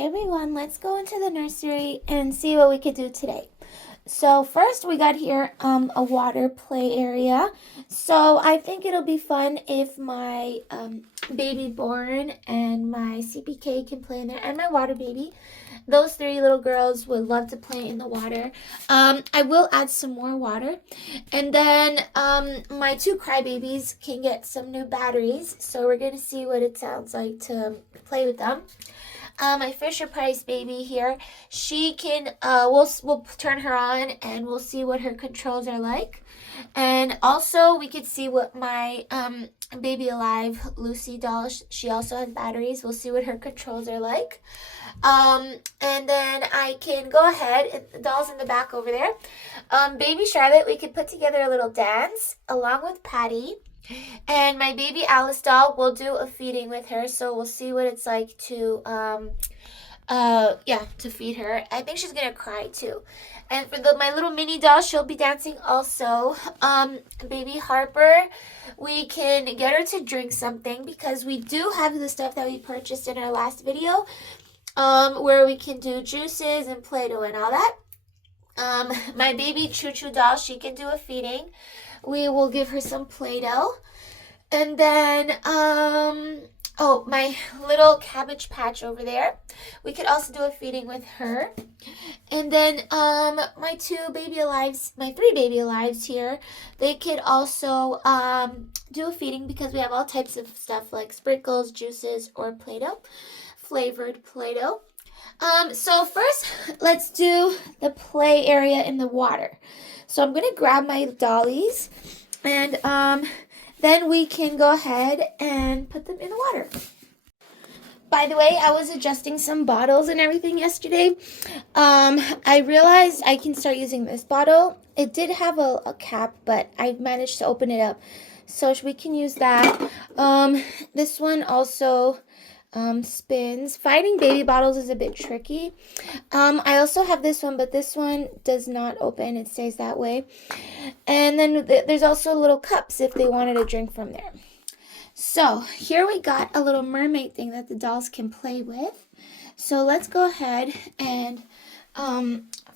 Okay, everyone, let's go into the nursery and see what we could do today. So first we got here a water play area. So I think it'll be fun if my baby born and my CPK can play in there, and my water baby. Those three little girls would love to play in the water. I will add some more water. And then my two crybabies can get some new batteries. So we're going to see what it sounds like to play with them. My Fisher Price baby here, she can, we'll turn her on and we'll see what her controls are like. And also we could see what my Baby Alive Lucy doll, she also has batteries. We'll see what her controls are like. And then I can go ahead, the doll's in the back over there. Baby Charlotte, we could put together a little dance along with Patty. And my baby Alice doll, we'll do a feeding with her, so we'll see what it's like to to feed her. I think she's gonna cry too. And for my little mini doll, she'll be dancing also. Baby Harper, we can get her to drink something because we do have the stuff that we purchased in our last video, where we can do juices and Play-Doh and all that. My baby Choo Choo doll, she can do a feeding. We will give her some Play-Doh. And then, oh, my little Cabbage Patch over there. We could also do a feeding with her. And then, my three Baby Alives here, they could also, do a feeding because we have all types of stuff like sprinkles, juices, or Play-Doh, flavored Play-Doh. So first, let's do the play area in the water. So I'm going to grab my dollies, and then we can go ahead and put them in the water. By the way, I was adjusting some bottles and everything yesterday. I realized I can start using this bottle. It did have a cap, but I managed to open it up, so we can use that. This one also spins. Finding baby bottles is a bit tricky. I also have this one, but this one does not open. It stays that way. And then there's also little cups if they wanted to drink from there. So here we got a little mermaid thing that the dolls can play with. So let's go ahead and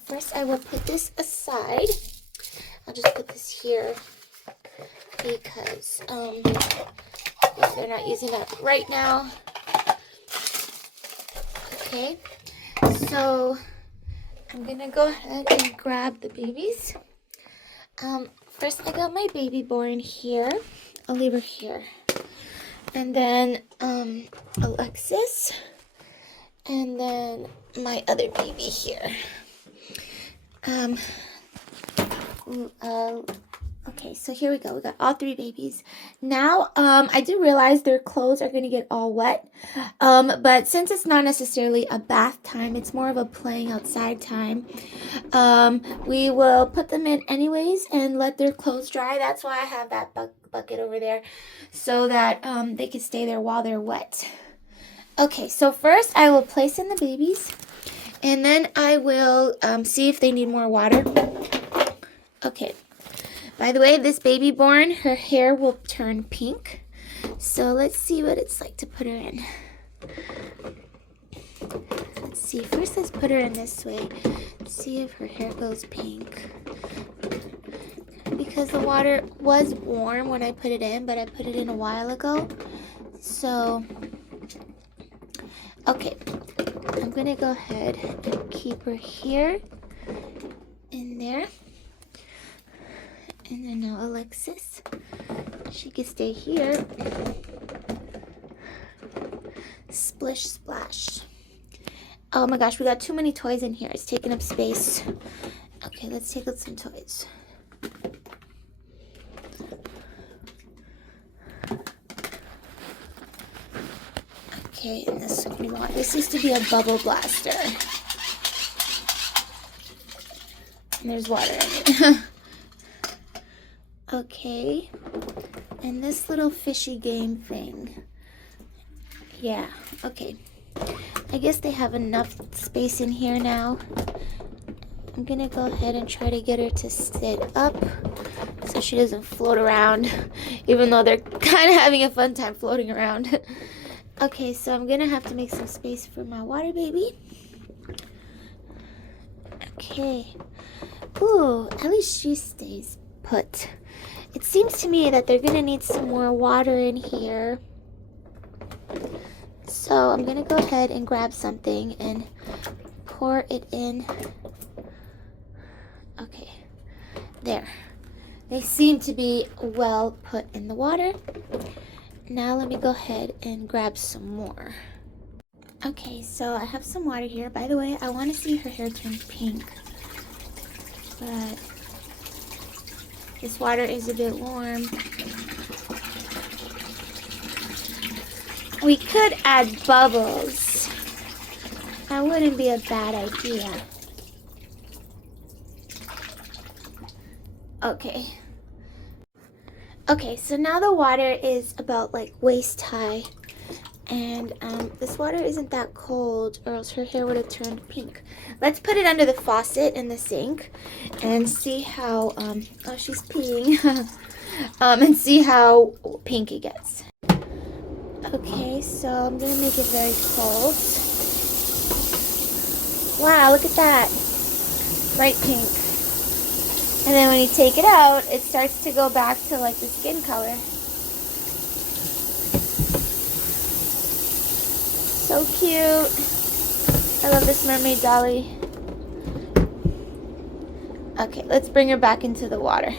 first I will put this aside. I'll just put this here because they're not using that right now. Okay, so I'm gonna go ahead and grab the babies. First I got my baby born here. I'll leave her here. And then Alexis. And then my other baby here. Okay, so here we go. We got all three babies. Now, I do realize their clothes are going to get all wet. But since it's not necessarily a bath time, it's more of a playing outside time, we will put them in anyways and let their clothes dry. That's why I have that bucket over there, so that they can stay there while they're wet. Okay, so first I will place in the babies, and then I will see if they need more water. Okay. By the way, this baby born, her hair will turn pink. So let's see what it's like to put her in. Let's see. First, let's put her in this way. See if her hair goes pink. Because the water was warm when I put it in, but I put it in a while ago. So, okay. I'm going to go ahead and keep her here. In there. And then now Alexis, she can stay here. Splish splash. Oh my gosh, we got too many toys in here. It's taking up space. Okay, let's take out some toys. Okay, and this one we want. This used to be a bubble blaster. And there's water in it. Okay, and this little fishy game thing. Yeah, okay. I guess they have enough space in here now. I'm gonna go ahead and try to get her to sit up so she doesn't float around, even though they're kind of having a fun time floating around. Okay, so I'm gonna have to make some space for my water baby. Okay. Ooh, at least she stays put. It seems to me that they're gonna need some more water in here. So I'm gonna go ahead and grab something and pour it in. Okay, there. They seem to be well put in the water. Now let me go ahead and grab some more. Okay, so I have some water here. By the way, I want to see her hair turn pink. But this water is a bit warm. We could add bubbles. That wouldn't be a bad idea. Okay. Okay, so now the water is about like waist high. And this water isn't that cold or else her hair would have turned pink. Let's put it under the faucet in the sink and see how, oh, she's peeing. And see how pink it gets. Okay, so I'm gonna make it very cold. Wow, look at that. Bright pink. And then when you take it out, it starts to go back to like the skin color. So cute. I love this mermaid dolly. Okay, let's bring her back into the water.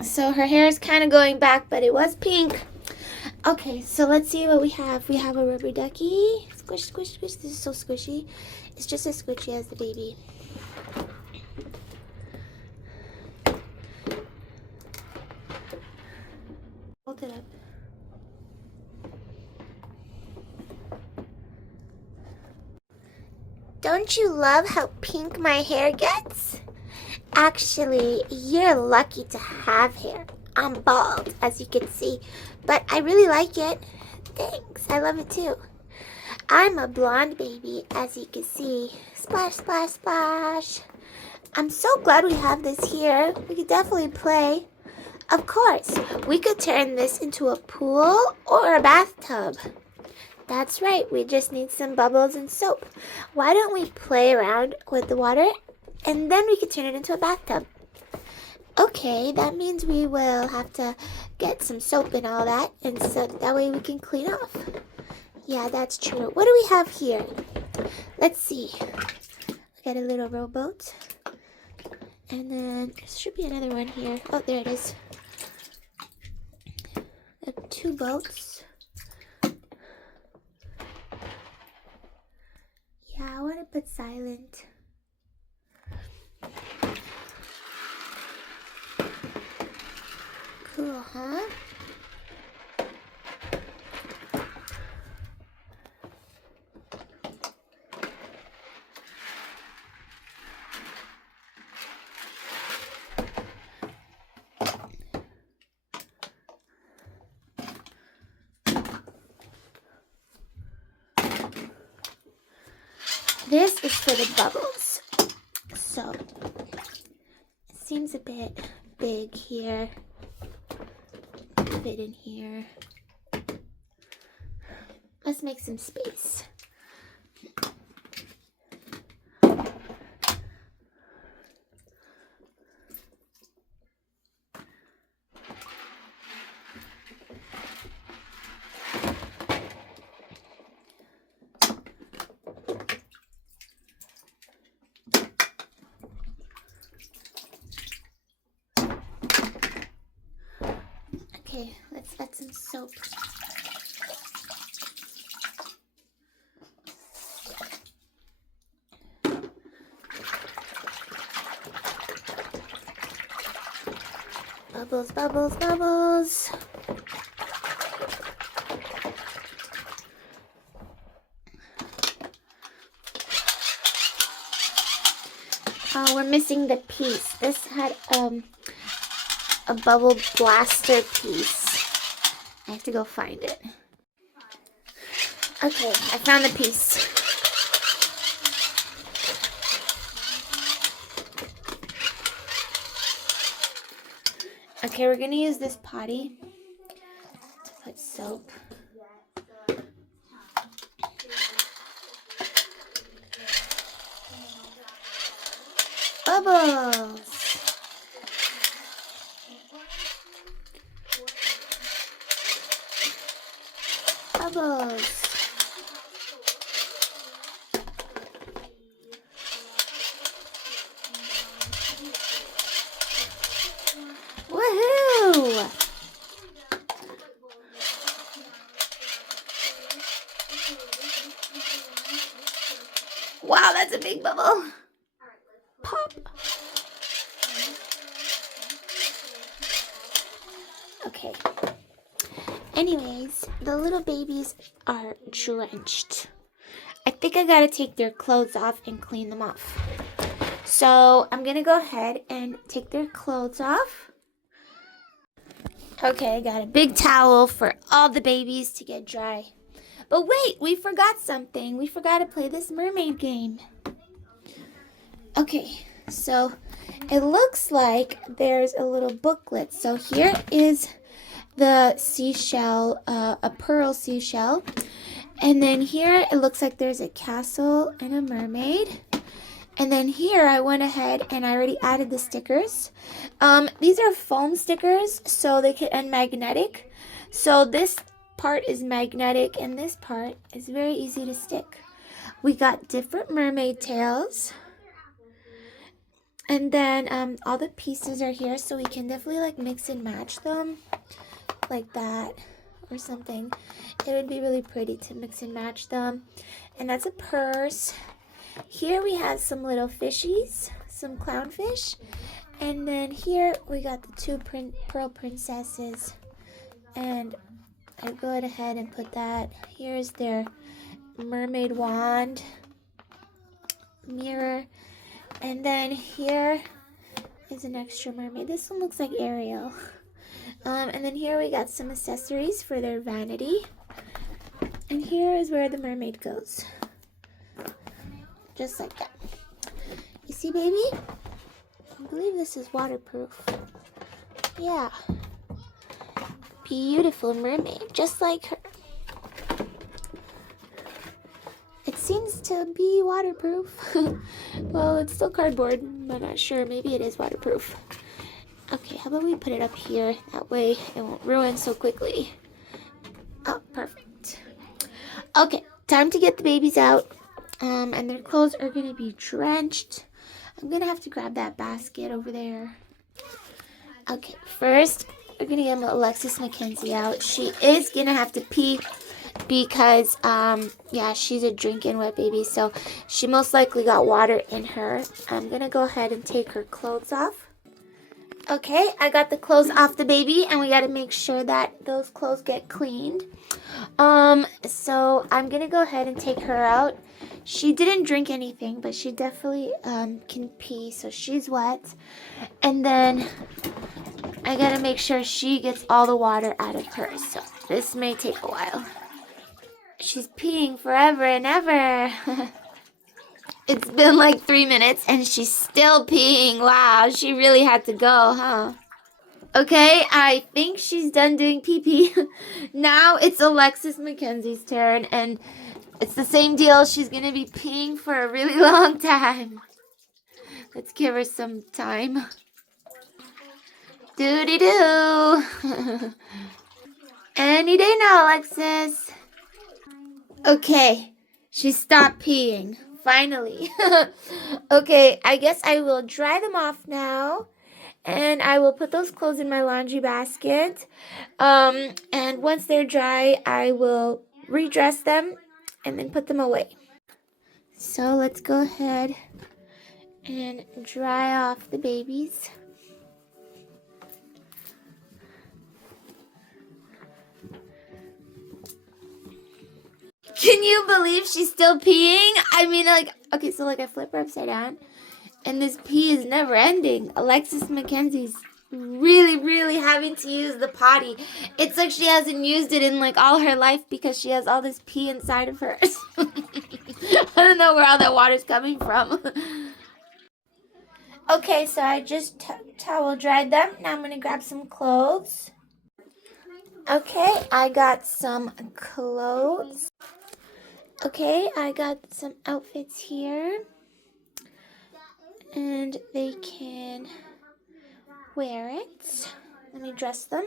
So her hair is kind of going back, but it was pink. Okay, so let's see what we have. We have a rubber ducky. Squish, squish, squish. This is so squishy. It's just as squishy as the baby. Hold it up. Don't you love how pink my hair gets? Actually, you're lucky to have hair. I'm bald, as you can see, but I really like it. Thanks, I love it too. I'm a blonde baby, as you can see. Splash, splash, splash. I'm so glad we have this here. We could definitely play. Of course, we could turn this into a pool or a bathtub. That's right, we just need some bubbles and soap. Why don't we play around with the water and then we could turn it into a bathtub? Okay, that means we will have to get some soap and all that, and so that way we can clean off. Yeah, that's true. What do we have here? Let's see. We got a little rowboat. And then there should be another one here. Oh, there it is. Two boats. Yeah, I want to put silent. Cool, huh? This is for the bubbles. So, it seems a bit big here. Fit in here. Let's make some space. Okay, let's add some soap. Bubbles, bubbles, bubbles. Oh, we're missing the piece. This had a bubble blaster piece. I have to go find it. Okay, I found the piece. Okay, we're gonna use this potty to put soap. Bubbles. Bubbles. Woohoo! Wow, that's a big bubble. Pop. Okay. Anyways, the little babies are drenched. I think I gotta take their clothes off and clean them off. So I'm gonna go ahead and take their clothes off. Okay, I got a big towel for all the babies to get dry. But wait, we forgot something. We forgot to play this mermaid game. Okay, so it looks like there's a little booklet. So here is the seashell, a pearl seashell. And then here it looks like there's a castle and a mermaid. And then here I went ahead and I already added the stickers. These are foam stickers, so they can, and magnetic. So this part is magnetic and this part is very easy to stick. We got different mermaid tails. And then all the pieces are here, so we can definitely like mix and match them like that or something. It would be really pretty to mix and match them. And that's a purse. Here we have some little fishies, some clownfish. And then here we got the two pearl princesses. And I go ahead and put that. Here's their mermaid wand, mirror. And then here is an extra mermaid. This one looks like Ariel. And then here we got some accessories for their vanity. And here is where the mermaid goes. Just like that. You see, baby? I believe this is waterproof. Yeah. Beautiful mermaid, just like her. It seems to be waterproof. Well, it's still cardboard. I'm not sure. Maybe it is waterproof. Okay, how about we put it up here? That way it won't ruin so quickly. Oh, perfect. Okay, time to get the babies out. And their clothes are going to be drenched. I'm going to have to grab that basket over there. Okay, first, we're going to get Alexis McKenzie out. She is going to have to pee because, yeah, she's a drinking wet baby. So she most likely got water in her. I'm going to go ahead and take her clothes off. Okay, I got the clothes off the baby, and we got to make sure that those clothes get cleaned. So I'm going to go ahead and take her out. She didn't drink anything, but she definitely can pee, so she's wet. And then I got to make sure she gets all the water out of her, so this may take a while. She's peeing forever and ever. It's been like 3 minutes and she's still peeing. Wow, she really had to go, huh? Okay, I think she's done doing pee-pee. Now it's Alexis McKenzie's turn, and it's the same deal. She's going to be peeing for a really long time. Let's give her some time. Doody-doo. Any day now, Alexis. Okay, she stopped peeing. Finally. Okay, I guess I will dry them off now. And I will put those clothes in my laundry basket. And once they're dry, I will redress them and then put them away. So let's go ahead and dry off the babies. Can you believe she's still peeing? I mean, like, okay, so like I flip her upside down, and this pee is never ending. Alexis McKenzie's really having to use the potty. It's like she hasn't used it in like all her life because she has all this pee inside of her. I don't know where all that water's coming from. Okay, so I just towel dried them. Now I'm going to grab some clothes. Okay, I got some clothes. Okay, I got some outfits here. and they can wear it. Let me dress them.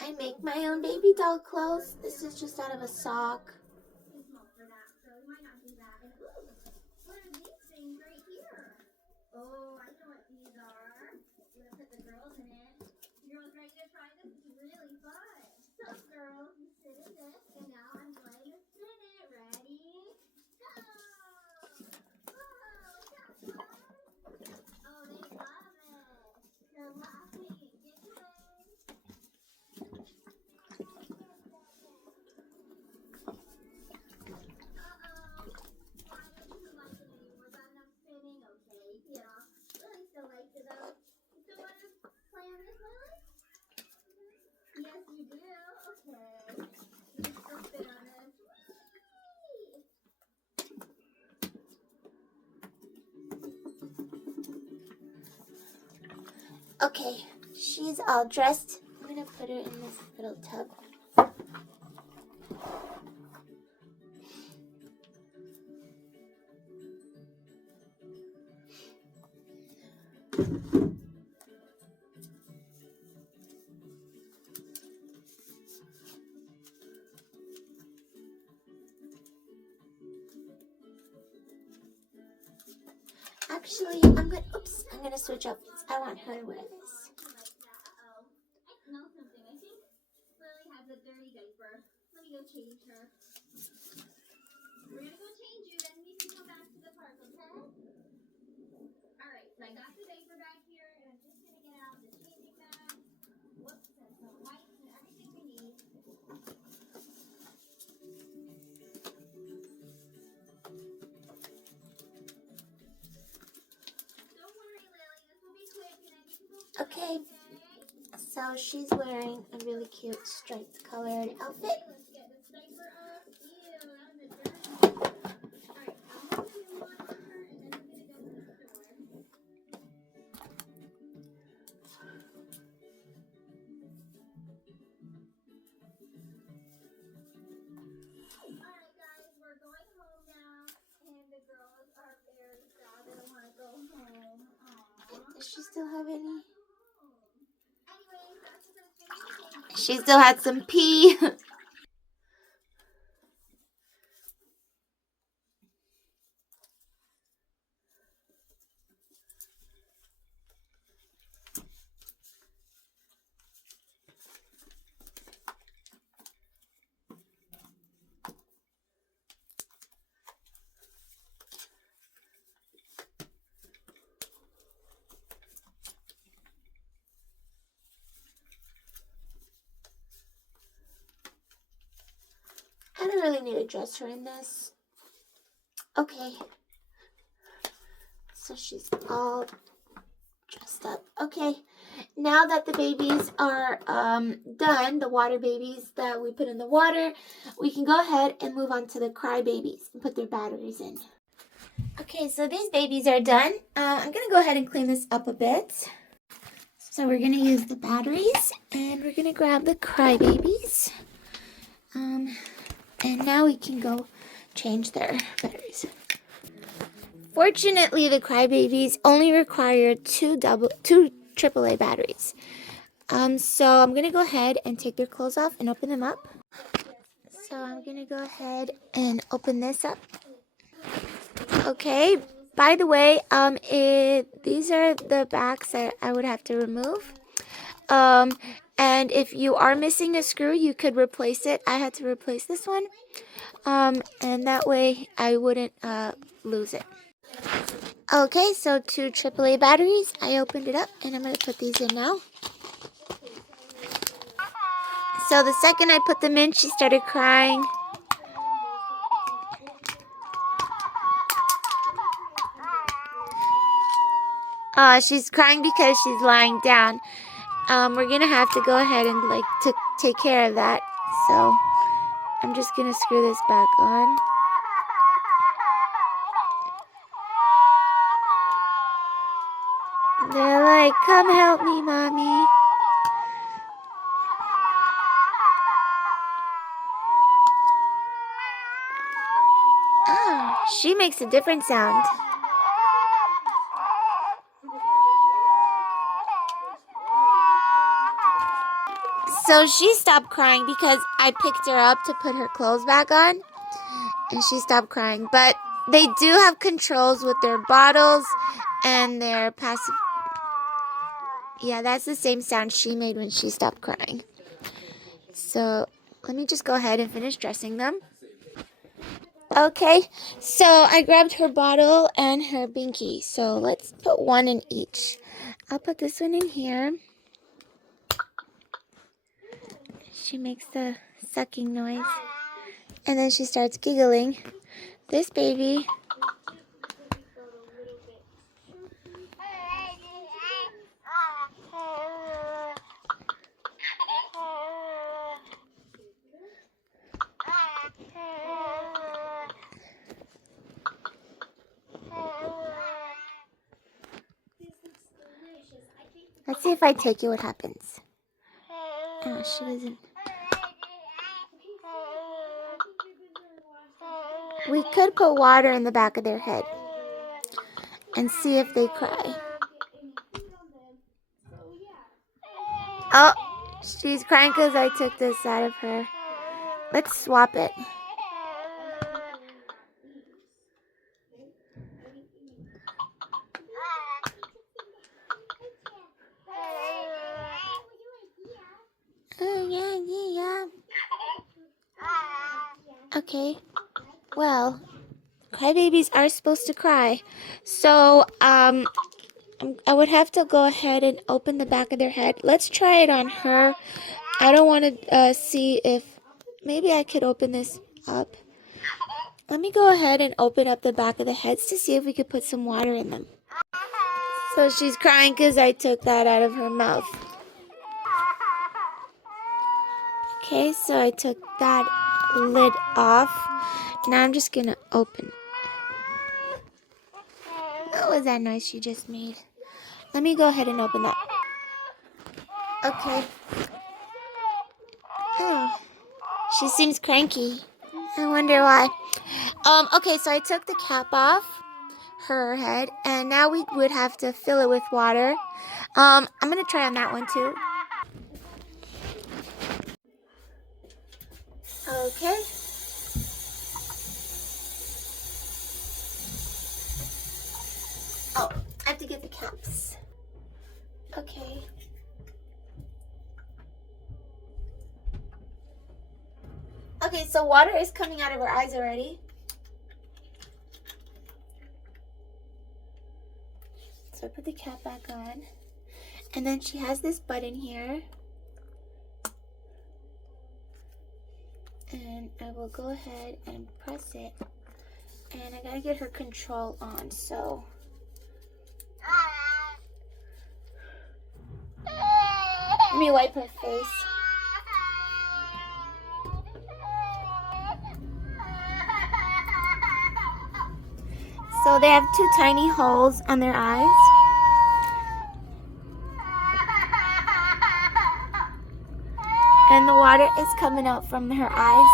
I make my own baby doll clothes. This is just out of a sock. Oh, I know what these are. We're gonna put the girls in it. You girls ready to try this? It's really fun. So girls, you sit in this, and now I'm going to spin it. Ready? Go! Whoa, is that fun? Oh, they love it. They're laughing. Get away. Why don't you like it anymore? Got enough spinning? Okay, get off. Lily still likes it though. You still want to play on this, Lily? Yes, you do. Okay. You can still spin on this. Whee! Okay, she's all dressed. I'm gonna put her in this little tub. Actually, I'm gonna switch outfits. I want her to wear this. I smell something. I think Lily has a dirty diaper. Let me go change her. We're gonna go change you, then we can come back to the park, okay? Alright, so I got the diaper back here, and I'm just gonna get out the changing bag. Whoops, and some wipes and everything we need. Don't worry, Lily, this will be quick, and I need to go play, okay? So she's wearing a really cute striped colored outfit. Okay, let's get this diaper off. Ew, that was a dirty. Alright, I'll move you on her, and then we're gonna go to the store. Alright guys, we're going home now, and the girls are very sad. They don't want to go home. Aww. Does she still have any? She still had some pee. I don't really need to dress her in this. Okay. So she's all dressed up. Okay. Now that the babies are done, the water babies that we put in the water, we can go ahead and move on to the cry babies and put their batteries in. Okay, so these babies are done. I'm going to go ahead and clean this up a bit. So we're going to use the batteries, and we're going to grab the cry babies. And now we can go change their batteries. Fortunately, the crybabies only require two AAA batteries. So I'm going to go ahead and take their clothes off and open them up. So I'm going to go ahead and open this up. Okay, by the way, these are the backs that I would have to remove. And if you are missing a screw, you could replace it. I had to replace this one. And that way I wouldn't lose it. Okay, so 2 AAA batteries. I opened it up, and I'm going to put these in now. So the second I put them in, she started crying. She's crying because she's lying down. We're going to have to go ahead and to take care of that. So I'm just going to screw this back on. They're like, come help me, Mommy. She makes a different sound. So she stopped crying because I picked her up to put her clothes back on. And she stopped crying. But they do have controls with their bottles and their passive. Yeah, that's the same sound she made when she stopped crying. So let me just go ahead and finish dressing them. Okay, so I grabbed her bottle and her binky. So let's put one in each. I'll put this one in here. She makes the sucking noise. And then she starts giggling. This baby. Let's see if I take it, what happens. Oh, she doesn't. We could put water in the back of their head and see if they cry. Oh, she's crying because I took this out of her. Let's swap it. Yeah. Okay. Well, crybabies are supposed to cry. So, I would have to go ahead and open the back of their head. Let's try it on her. I don't want to see if... Maybe I could open this up. Let me go ahead and open up the back of the heads to see if we could put some water in them. So she's crying because I took that out of her mouth. Okay, so I took that lid off. Now I'm just going to open. What was that noise she just made? Let me go ahead and open that. Okay. Oh, she seems cranky. I wonder why. Okay, so I took the cap off her head, and now we would have to fill it with water. I'm going to try on that one too. Okay. Oh, I have to get the caps. Okay. Okay, so water is coming out of her eyes already. So I put the cap back on. And then she has this button here. And I will go ahead and press it. And I gotta get her control on, so. Let me wipe her face. So they have two tiny holes on their eyes. And the water is coming out from her eyes.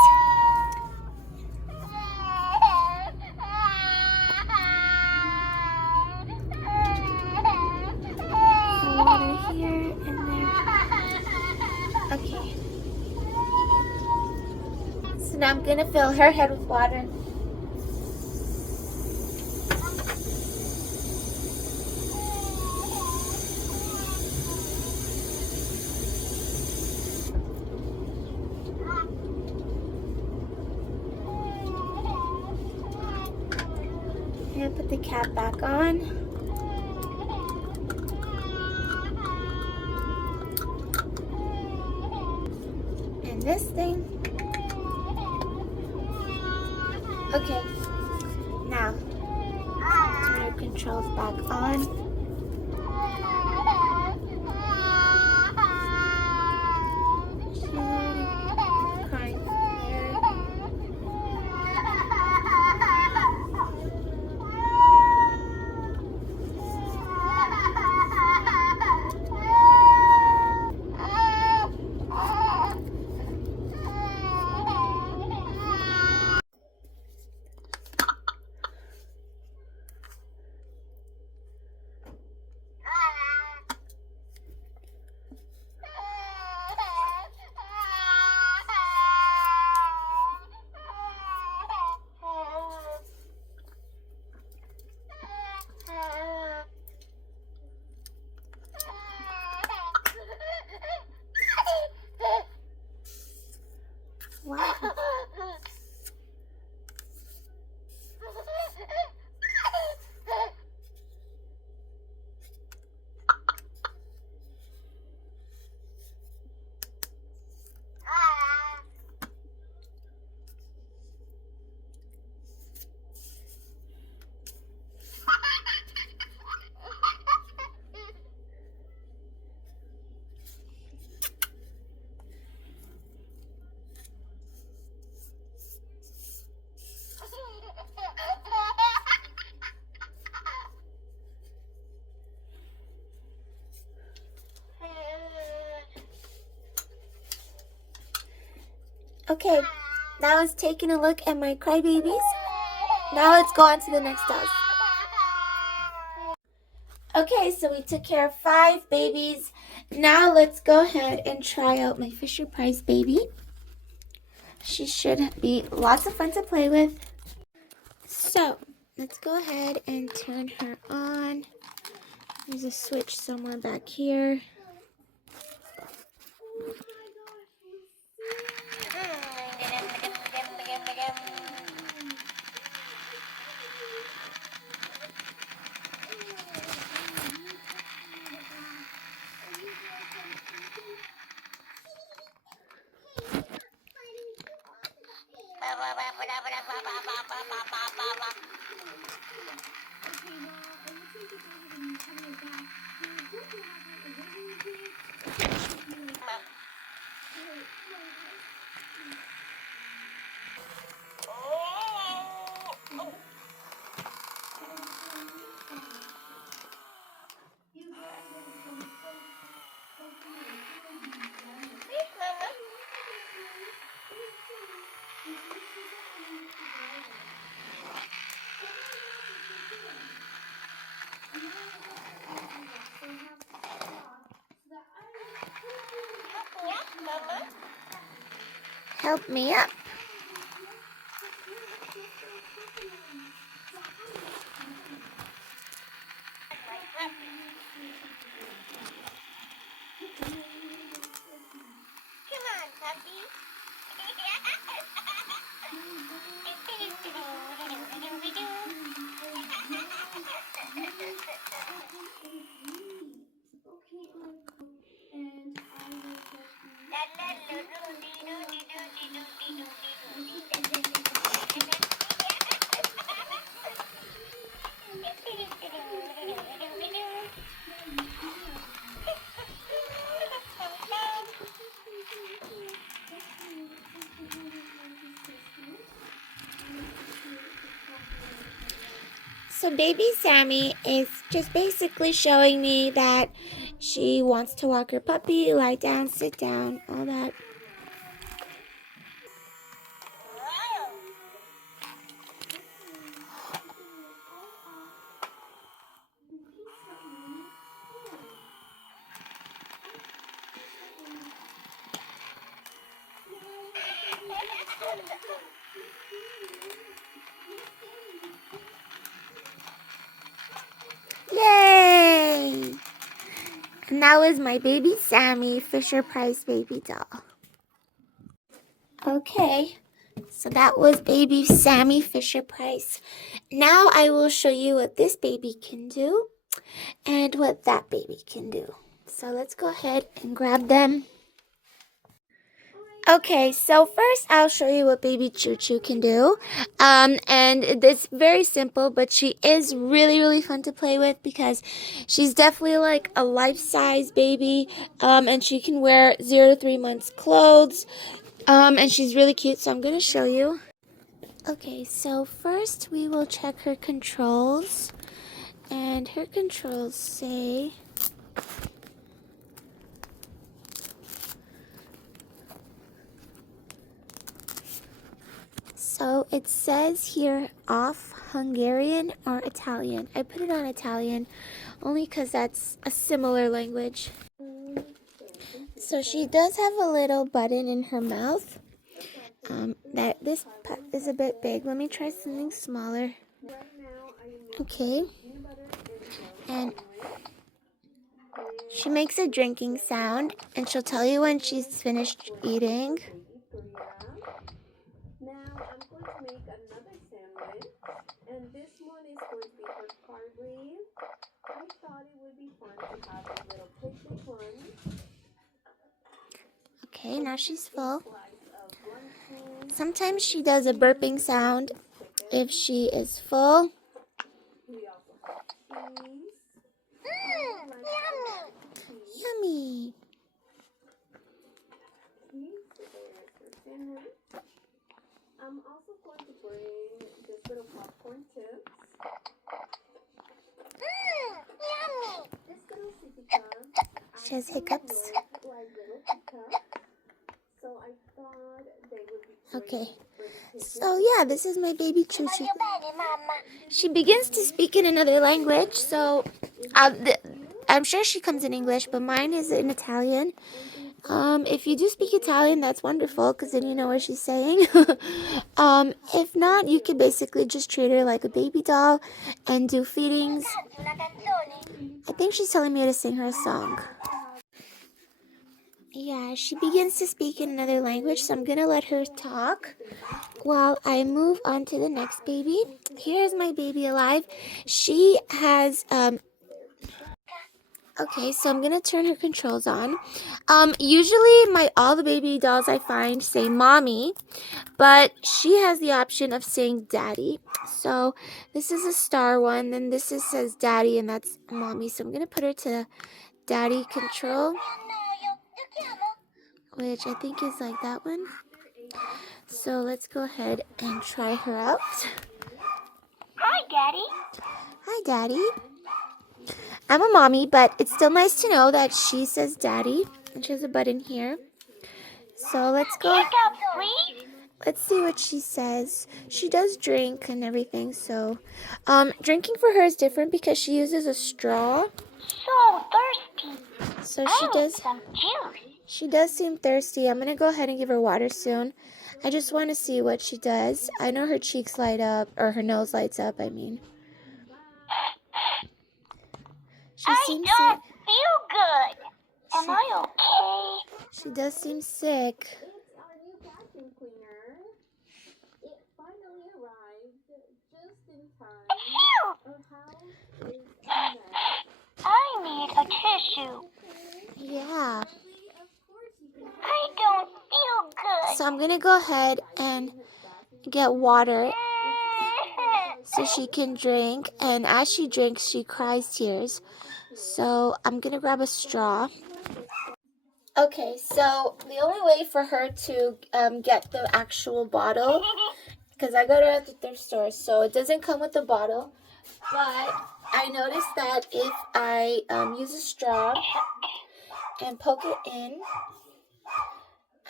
The water here and there. Okay. So now I'm gonna fill her head with water. And put the cap back on. And this thing. Okay. Now, turn your controls back on. Okay, that was taking a look at my crybabies. Now let's go on to the next dolls. Okay, so we took care of 5 babies. Now let's go ahead and try out my Fisher-Price baby. She should be lots of fun to play with. So, let's go ahead and turn her on. There's a switch somewhere back here. Help me up. So baby Sammy is just basically showing me that she wants to walk her puppy, lie down, sit down, all that. Yay! And that was my baby Sammy Fisher-Price baby doll. Okay, so that was baby Sammy Fisher-Price. Now I will show you what this baby can do and what that baby can do. So let's go ahead and grab them. Okay, so first I'll show you what baby Choo Choo can do. And it's very simple, but she is really, really fun to play with because she's definitely like a life-size baby. And she can wear 0 to 3 months clothes. And she's really cute, so I'm going to show you. Okay, so first we will check her controls. And her controls say... So it says here off Hungarian or Italian. I put it on Italian only because that's a similar language. So she does have a little button in her mouth. This is a bit big. Let me try something smaller. Okay. And she makes a drinking sound and she'll tell you when she's finished eating. And this one is going to be for Carly. I thought it would be fun to have a little picnic one. Okay, now she's full. Sometimes she does a burping sound if she is full. Yummy. I'm also going to bring this little popcorn chips. Yummy! This little sippy cup. She has hiccups. Like little teacup. So I thought they would Okay. So yeah, this is my baby Choo Choo. She begins to speak in another language, so I'm sure she comes in English, but mine is in Italian. If you do speak Italian, that's wonderful, because then you know what she's saying. If not, you can basically just treat her like a baby doll and do feedings. I think she's telling me to sing her a song. Yeah, she begins to speak in another language, so I'm gonna let her talk while I move on to the next baby. Here's my baby alive. She has, okay, so I'm gonna turn her controls on. Usually all the baby dolls I find say mommy, but she has the option of saying daddy. So this is a star one, then says daddy, and that's mommy. So I'm gonna put her to daddy control, which I think is like that one. So let's go ahead and try her out. Hi, Daddy. Hi, Daddy. I'm a mommy, but it's still nice to know that she says daddy. And she has a button here. So let's go. Hiccup, please. Let's see what she says. She does drink and everything, so drinking for her is different because she uses a straw. So thirsty. So I need some juice. She does seem thirsty. I'm gonna go ahead and give her water soon. I just want to see what she does. I know her cheeks light up, or her nose lights up, I mean. I don't feel good. Am I okay? She does seem sick. I need a tissue. Yeah. I don't feel good. So I'm gonna go ahead and get water so she can drink. And as she drinks, she cries tears. So I'm gonna grab a straw. Okay, so the only way for her to get the actual bottle, because I got her at the thrift store, so it doesn't come with the bottle. But I noticed that if I use a straw and poke it in,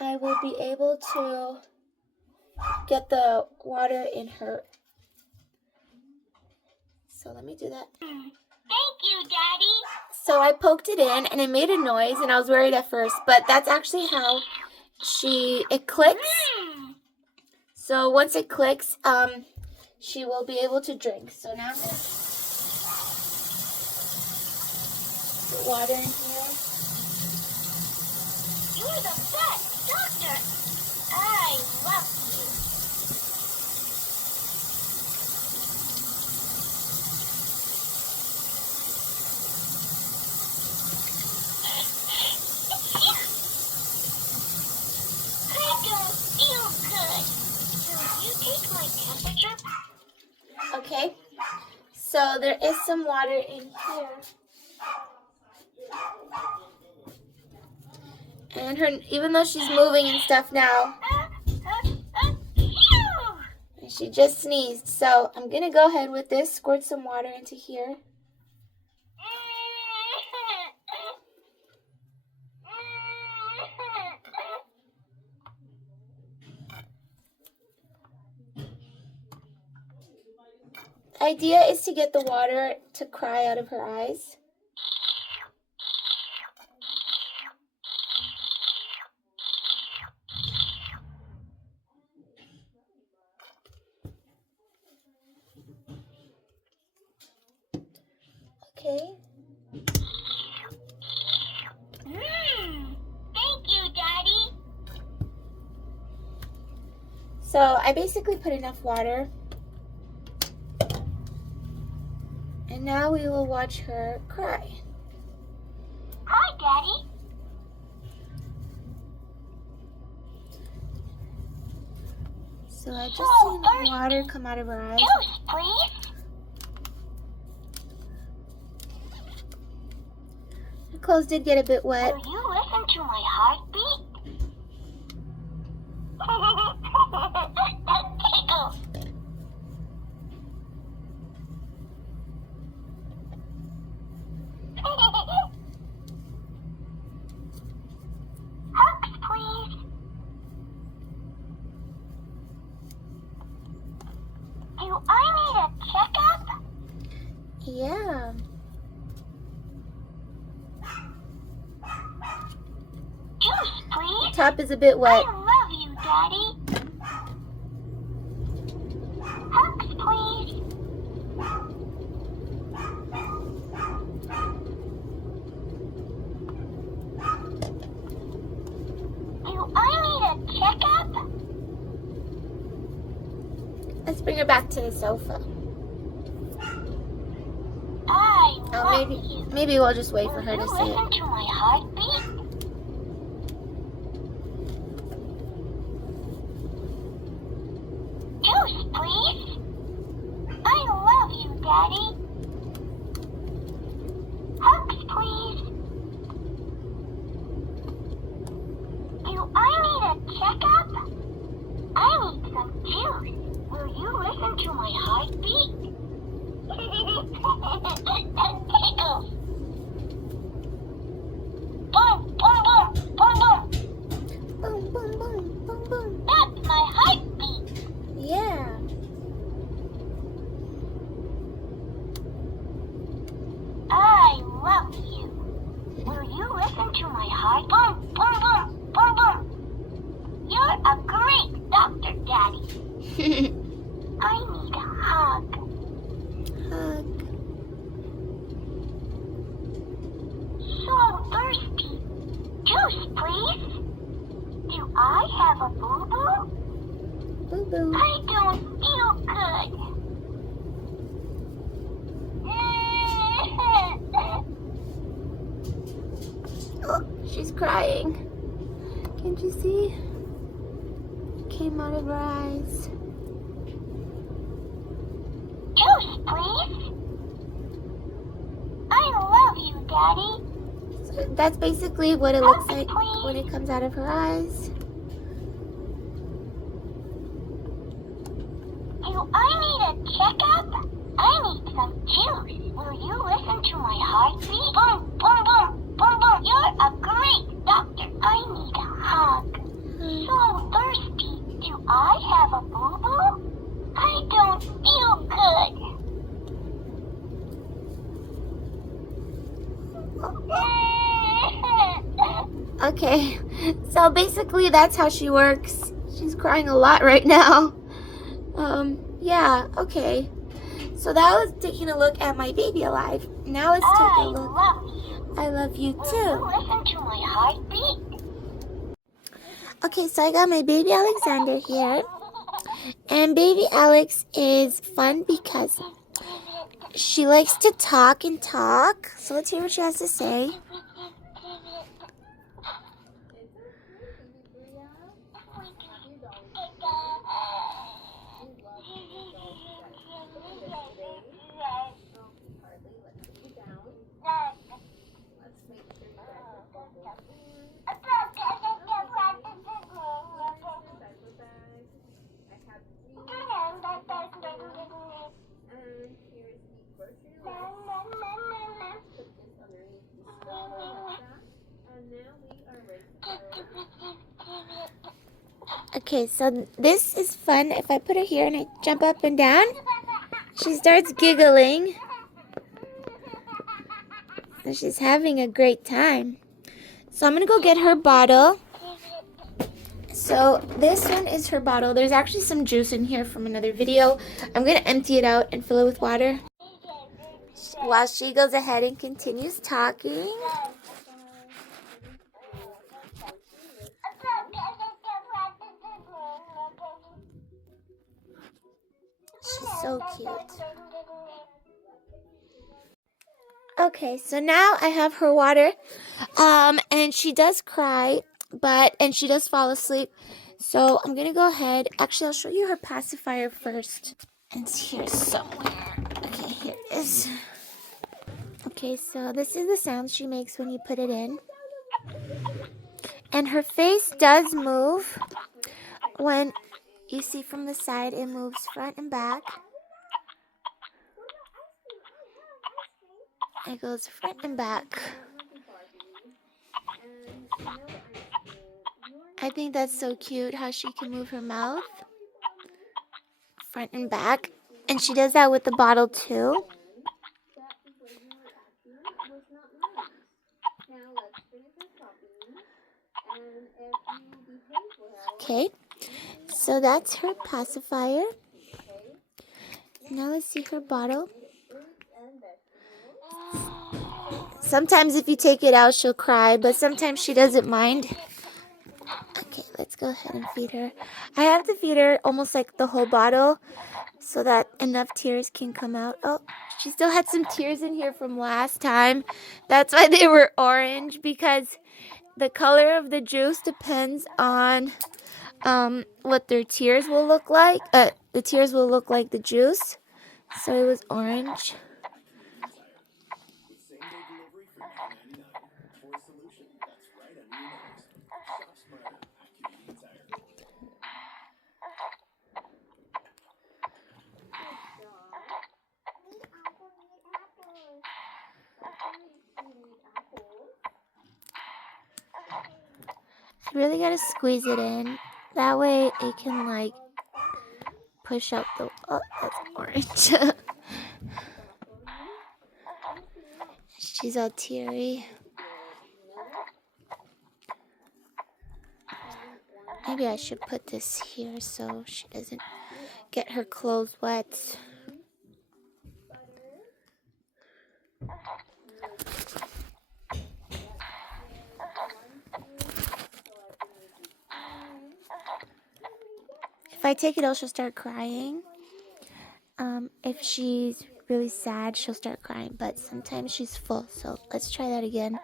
I will be able to get the water in her. So let me do that. Thank you, Daddy. So I poked it in and it made a noise, and I was worried at first, but that's actually how it clicks. So once it clicks, she will be able to drink. So now I'm gonna put water in here. You're the best doctor. I love you. I don't feel good. Will you take my temperature? Okay. So there is some water in here. And her, even though she's moving and stuff now, and she just sneezed. So I'm gonna go ahead with this, squirt some water into here. The idea is to get the water to cry out of her eyes. Okay. Thank you, Daddy. So I basically put enough water. And now we will watch her cry. Hi, Daddy. So I just seen the water come out of her eyes. Juice, please. Her clothes did get a bit wet. Will you listen to my heartbeat? Tickle. Hugs, please. top is a bit wet. I love you, Daddy. Hugs, please. Do I need a checkup? Let's bring her back to the sofa. I Oh, love you. maybe we'll just wait for her Will to you say it. listen to my heartbeat? Juice, please. I love you, Daddy. Hugs, please. Do I need a checkup? I need some juice. Will you listen to my heartbeat? Tickles. Boom, boom, boom, boom, boom. Boom, boom, boom, boom, boom. That's my heartbeat. Yeah. I love you. Will you listen to my heart? Boom, boom, boom, boom, boom. You're a great doctor, Daddy. I need a hug. Hug. So thirsty. Juice, please. Do I have a boo-boo? Boo boo. I don't feel good. Oh, she's crying. Can't you see? Came out of her eyes. Juice, please. I love you, Daddy. So that's basically what it looks like when it comes out of her eyes. Do I need a checkup? I need some juice. Will you listen to my heartbeat? Boom, boom, boom, boom, boom. You're a great doctor. I need a hug. So thirsty. Do I have a boo-boo? I don't feel good. Okay, so basically that's how she works. She's crying a lot right now. Yeah, okay. So that was taking a look at my baby alive. Now let's take a look. love you. I love you Will you too. listen to my heartbeat? Okay, so I got my baby Alexander here. And baby Alex is fun because she likes to talk and talk. So let's hear what she has to say. Okay, so this is fun. If I put her here and I jump up and down, she starts giggling. So she's having a great time. So I'm going to go get her bottle. So this one is her bottle. There's actually some juice in here from another video. I'm going to empty it out and fill it with water while she goes ahead and continues talking. She's so cute. Okay, so now I have her water, and she does cry, and she does fall asleep. So I'm gonna go ahead. Actually, I'll show you her pacifier first. It's here somewhere. Okay, here it is. Okay, so this is the sound she makes when you put it in. And her face does move. When you see from the side, it moves front and back. It goes front and back. I think that's so cute how she can move her mouth front and back. And she does that with the bottle too. Okay, so that's her pacifier. Now let's see her bottle. Sometimes if you take it out, she'll cry, but sometimes she doesn't mind. Okay, let's go ahead and feed her. I have to feed her almost like the whole bottle so that enough tears can come out. Oh, she still had some tears in here from last time. That's why they were orange, because the color of the juice depends on what their tears will look like. The tears will look like the juice. So it was orange. I really gotta squeeze it in. That way it can like push out the, oh, that's orange. She's all teary. Maybe I should put this here so she doesn't get her clothes wet. If I take it out, she'll start crying. If she's really sad, she'll start crying, but sometimes she's full, so let's try that again.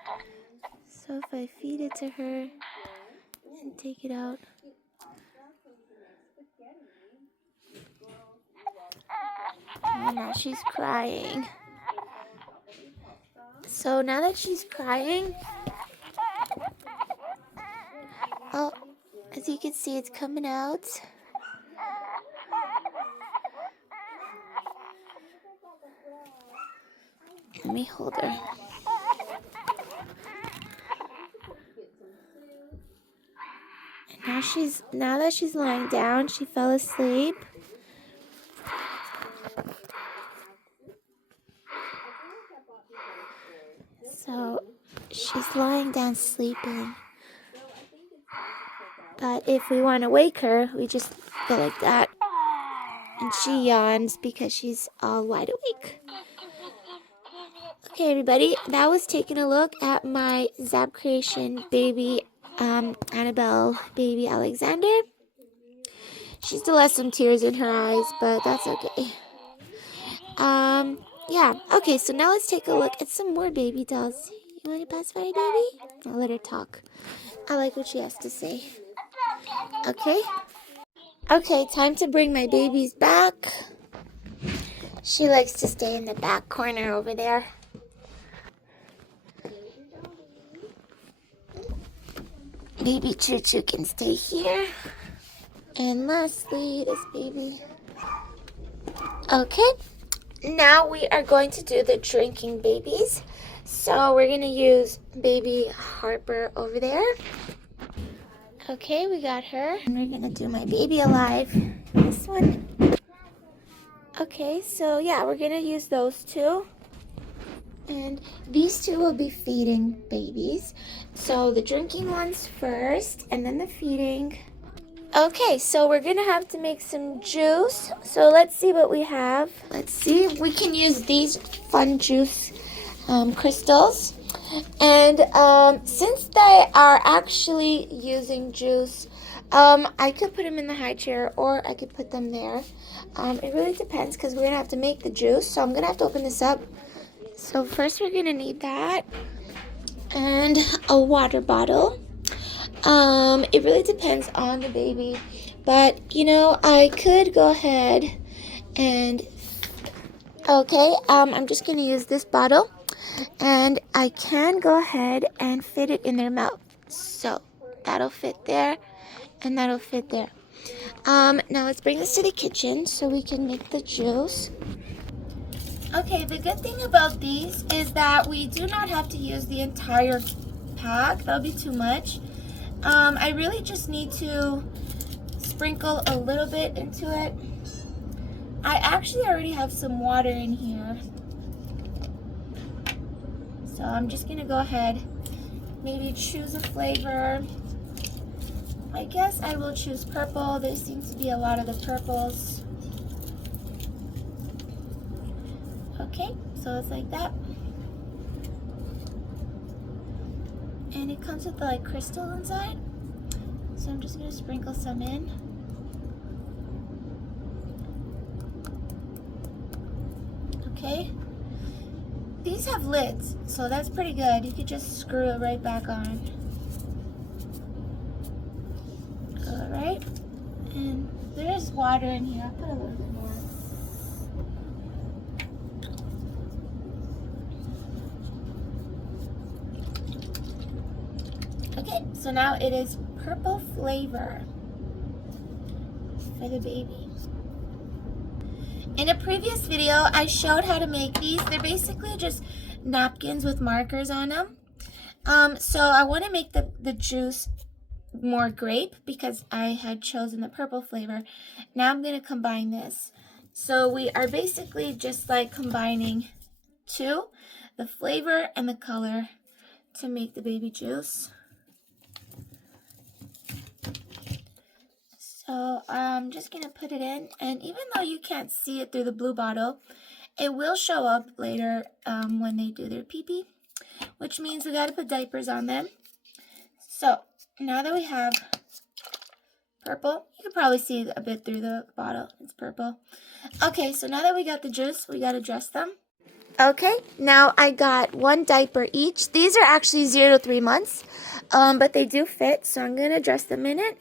So if I feed it to her and take it out. Oh, now she's crying. So now that she's crying, oh, as you can see, it's coming out. Let me hold her. Now that she's lying down, she fell asleep. So she's lying down sleeping. But if we want to wake her, we just go like that. And she yawns because she's all wide awake. Okay, everybody, that was taking a look at my Zap Creation baby Annabelle baby Alexander. She still has some tears in her eyes, but that's okay. Yeah. Okay, so now let's take a look at some more baby dolls. You want to pacify your baby? I'll let her talk. I like what she has to say. Okay. Okay, time to bring my babies back. She likes to stay in the back corner over there. Baby Choo Choo can stay here. And lastly, this baby. Okay, now we are going to do the drinking babies. So we're going to use baby Harper over there. Okay, we got her. And we're going to do my baby Alive. This one. Okay, so yeah, we're going to use those two. And these two will be feeding babies. So the drinking ones first, and then the feeding. Okay, so we're gonna have to make some juice. So let's see what we have. Let's see if we can use these fun juice crystals. And since they are actually using juice, I could put them in the high chair or I could put them there. It really depends because we're gonna have to make the juice. So I'm gonna have to open this up. So first we're gonna need that and a water bottle. It really depends on the baby, but you know, I could go ahead and okay, I'm just gonna use this bottle and I can go ahead and fit it in their mouth. So that'll fit there and that'll fit there. Now let's bring this to the kitchen so we can make the juice. Okay, the good thing about these is that we do not have to use the entire pack. That'll be too much. I really just need to sprinkle a little bit into it. I actually already have some water in here. So I'm just gonna go ahead, maybe choose a flavor. I guess I will choose purple. There seems to be a lot of the purples. Okay, so it's like that. And it comes with the like crystal inside. So I'm just gonna sprinkle some in. Okay. These have lids, so that's pretty good. You could just screw it right back on. Alright. And there is water in here. I'll put a little bit more. Okay, so now it is purple flavor for the baby. In a previous video, I showed how to make these. They're basically just napkins with markers on them. So I want to make the juice more grape because I had chosen the purple flavor. Now I'm going to combine this. So we are basically just like combining two, the flavor and the color, to make the baby juice. So I'm just going to put it in, and even though you can't see it through the blue bottle, it will show up later when they do their pee-pee, which means we got to put diapers on them. So now that we have purple, you can probably see a bit through the bottle. It's purple. Okay, so now that we got the juice, we got to dress them. Okay, now I got one diaper each. These are actually 0 to 3 months, but they do fit, so I'm going to dress them in it.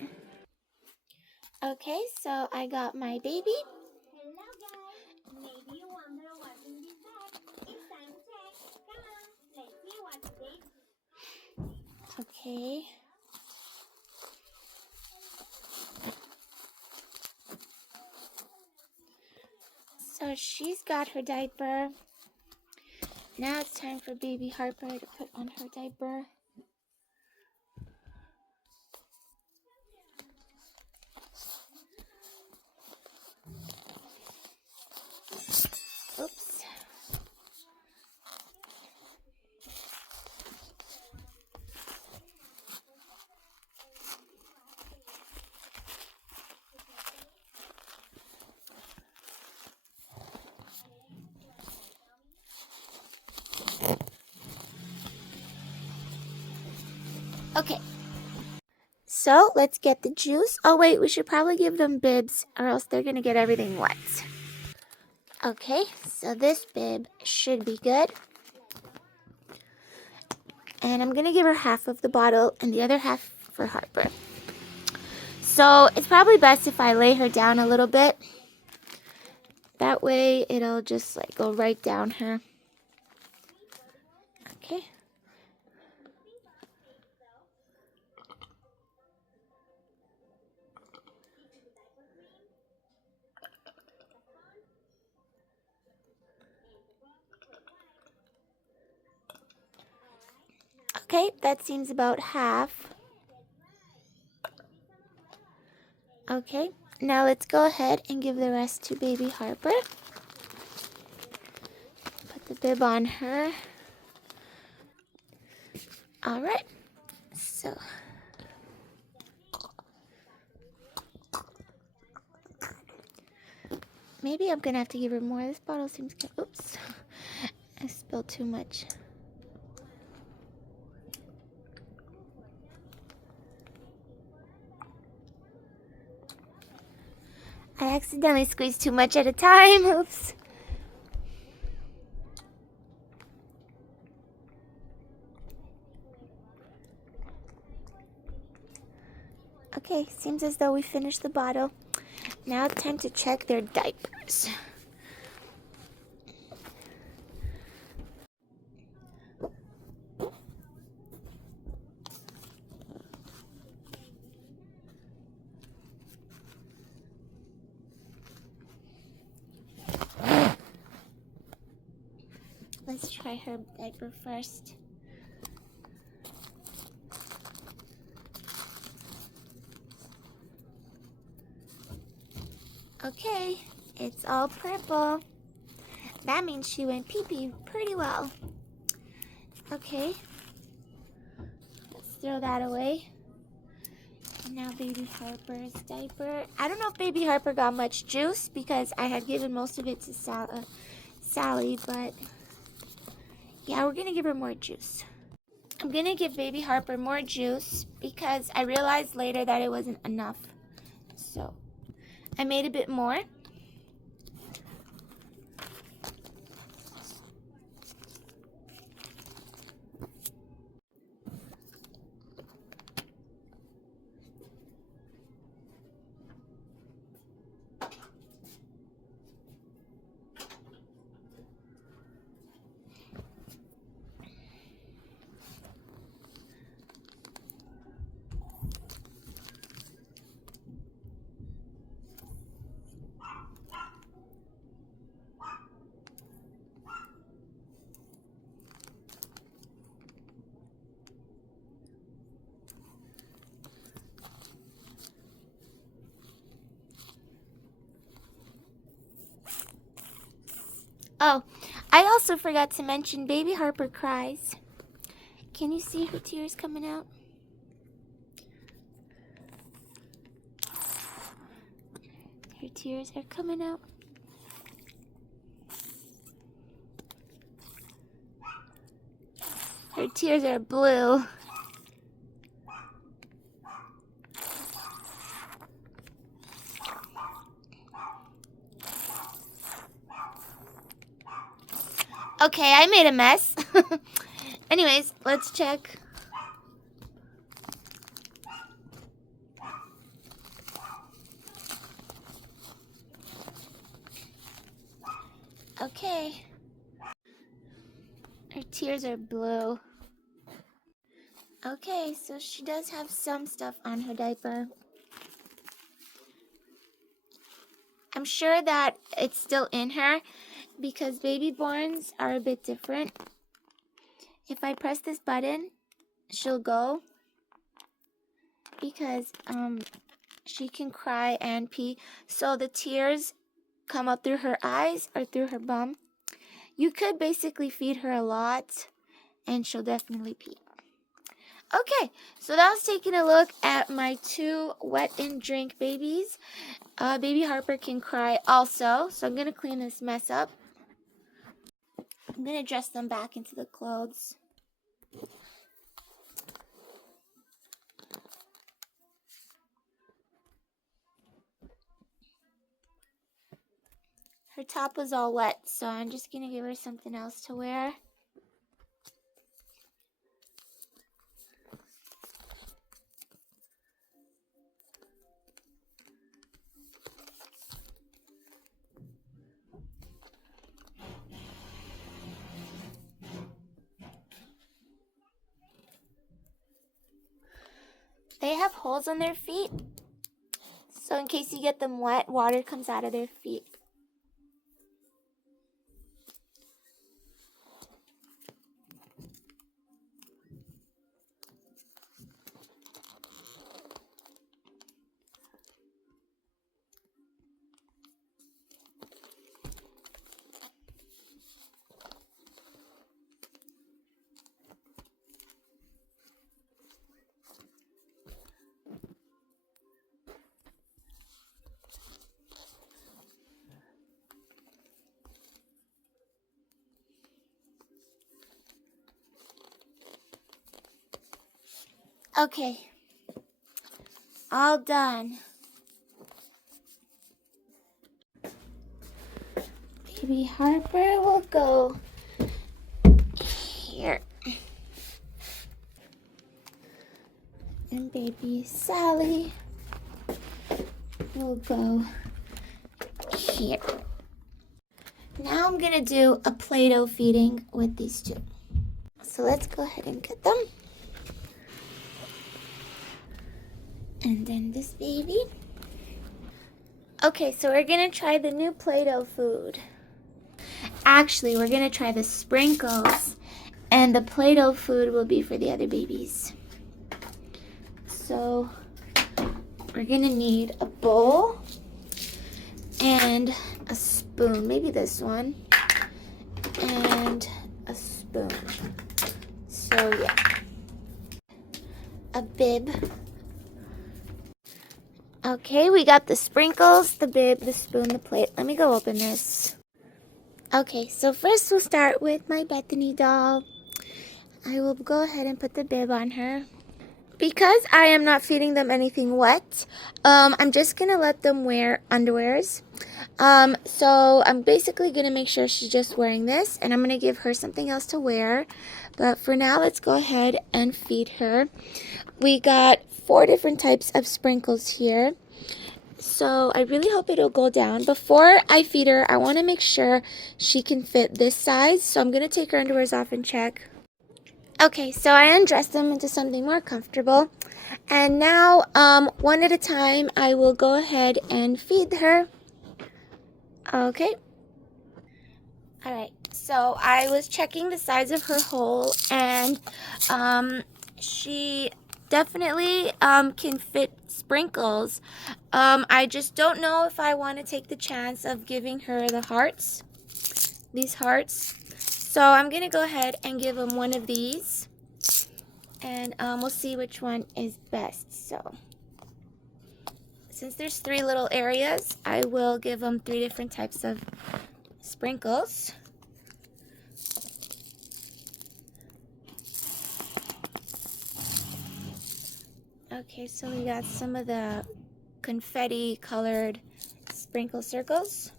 Okay, so I got my baby. Hello guys. Maybe you wonder what's in this bag. It's time to check. Come on, let's see what's this. Okay. So she's got her diaper. Now it's time for baby Harper to put on her diaper. Oops. Okay. So let's get the juice. Oh wait, we should probably give them bibs or else they're gonna get everything wet. Okay, so this bib should be good. And I'm gonna give her half of the bottle and the other half for Harper. So it's probably best if I lay her down a little bit. That way it'll just like go right down her. Okay. Okay, that seems about half. Okay, now let's go ahead and give the rest to baby Harper. Put the bib on her. Alright, so maybe I'm gonna have to give her more. This bottle seems good. Oops, I spilled too much. I accidentally squeezed too much at a time. Oops. Okay, seems as though we finished the bottle. Now it's time to check their diapers. Let's try her diaper first. Okay, it's all purple. That means she went pee-pee pretty well. Okay, let's throw that away. Now Baby Harper's diaper. I don't know if Baby Harper got much juice because I had given most of it to Sally, but yeah, we're gonna give her more juice. I'm gonna give Baby Harper more juice because I realized later that it wasn't enough. So I made a bit more. Oh, I also forgot to mention Baby Harper cries. Can you see her tears coming out? Her tears are coming out. Her tears are blue. Okay, I made a mess. Anyways, let's check. Okay. Her tears are blue. Okay, so she does have some stuff on her diaper. I'm sure that it's still in her because baby borns are a bit different. If I press this button, she'll go because she can cry and pee. So the tears come out through her eyes or through her bum. You could basically feed her a lot and she'll definitely pee. Okay, so that was taking a look at my 2 wet and drink babies. Baby Harper can cry also, so I'm going to clean this mess up. I'm going to dress them back into the clothes. Her top was all wet, so I'm just going to give her something else to wear. They have holes on their feet, so in case you get them wet, water comes out of their feet. Okay, all done. Baby Harper will go here. And baby Sally will go here. Now I'm gonna do a Play-Doh feeding with these 2. So let's go ahead and get them. And then this baby. Okay, so we're gonna try the new Play-Doh food. Actually, we're gonna try the sprinkles, and the Play-Doh food will be for the other babies. So we're gonna need a bowl and a spoon, maybe this one, and a spoon. So yeah, a bib Okay, we got the sprinkles, the bib, the spoon, the plate. Let me go open this. Okay, so first we'll start with my Bethany doll. I will go ahead and put the bib on her. Because I am not feeding them anything wet, I'm just going to let them wear underwears. So I'm basically going to make sure she's just wearing this, and I'm going to give her something else to wear. But for now, let's go ahead and feed her. We got 4 different types of sprinkles here. So I really hope it'll go down. Before I feed her, I want to make sure she can fit this size. So I'm going to take her underwears off and check. Okay, so I undressed them into something more comfortable. And now, one at a time, I will go ahead and feed her. Okay. Alright, so I was checking the size of her hole, and she definitely can fit sprinkles. I just don't know if I want to take the chance of giving her the hearts, these hearts. So I'm going to go ahead and give them one of these, and we'll see which one is best. So since there's 3 little areas, I will give them 3 different types of sprinkles. Okay, so we got some of the confetti colored sprinkle circles,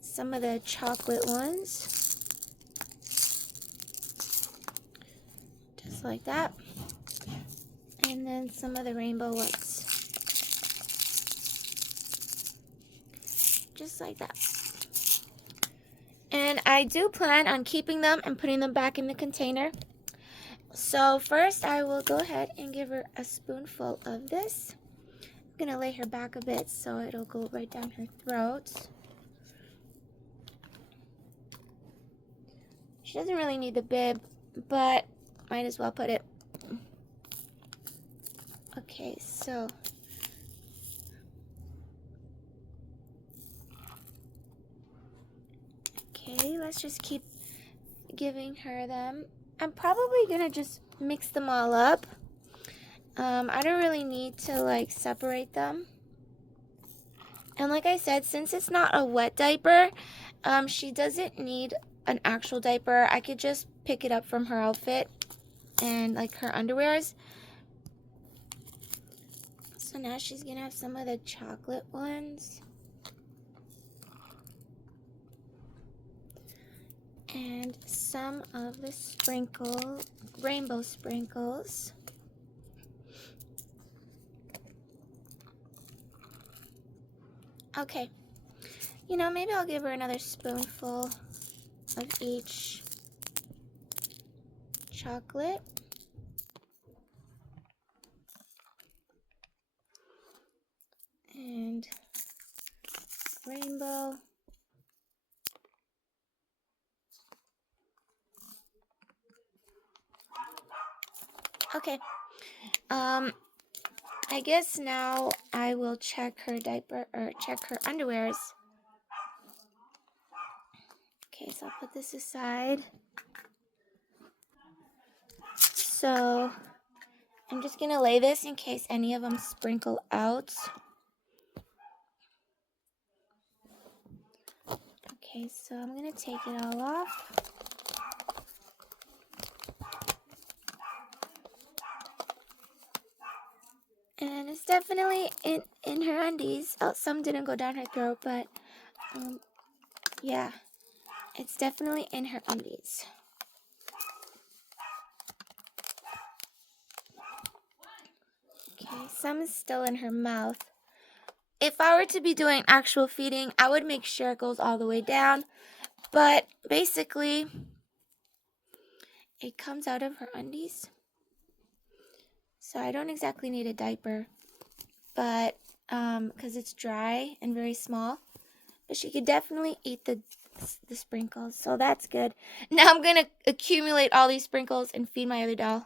some of the chocolate ones, just like that, and then some of the rainbow ones, just like that. And I do plan on keeping them and putting them back in the container. So first I will go ahead and give her a spoonful of this. I'm going to lay her back a bit so it'll go right down her throat. She doesn't really need the bib, but might as well put it. Okay, so okay, let's just keep giving her them. I'm probably gonna just mix them all up. I don't really need to like separate them. And like I said, since it's not a wet diaper, she doesn't need an actual diaper. I could just pick it up from her outfit and like her underwears. So now she's gonna have some of the chocolate ones. And some of the rainbow sprinkles. Okay, you know, maybe I'll give her another spoonful of each chocolate. And rainbow. Okay, I guess now I will check her diaper, or check her underwears. Okay, so I'll put this aside. So I'm just gonna lay this in case any of them sprinkle out. Okay, so I'm gonna take it all off. And it's definitely in her undies. Oh, some didn't go down her throat, but yeah, it's definitely in her undies. Okay, some is still in her mouth. If I were to be doing actual feeding, I would make sure it goes all the way down. But basically, it comes out of her undies. So I don't exactly need a diaper, but because it's dry and very small. But she could definitely eat the sprinkles, so that's good. Now I'm going to accumulate all these sprinkles and feed my other doll.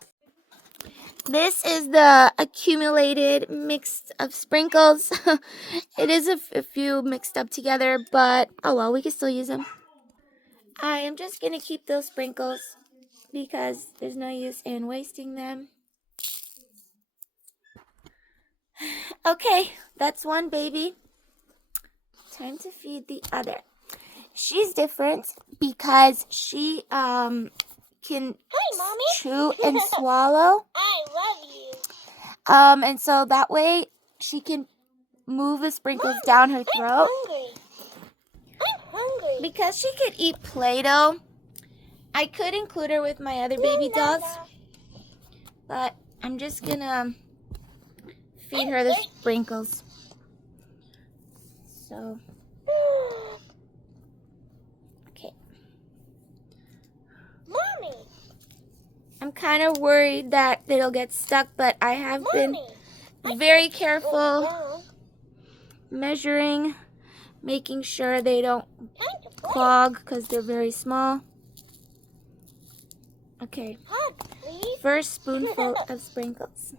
This is the accumulated mix of sprinkles. It is a few mixed up together, but oh well, we can still use them. I am just going to keep those sprinkles because there's no use in wasting them. Okay, that's one baby. Time to feed the other. She's different because she can Hi, Mommy. chew and swallow. I love you. And so that way she can move the sprinkles Mommy, down her I'm throat. hungry. I'm hungry. Because she could eat Play-Doh, I could include her with my other baby La, la, dolls, la. but I'm just gonna feed her the sprinkles. So, okay. Mommy. I'm kind of worried that it'll get stuck, but I have been Mommy. very Go careful down. measuring, making sure they don't Time to play. clog because they're very small. Okay, Hug, please. first spoonful of sprinkles.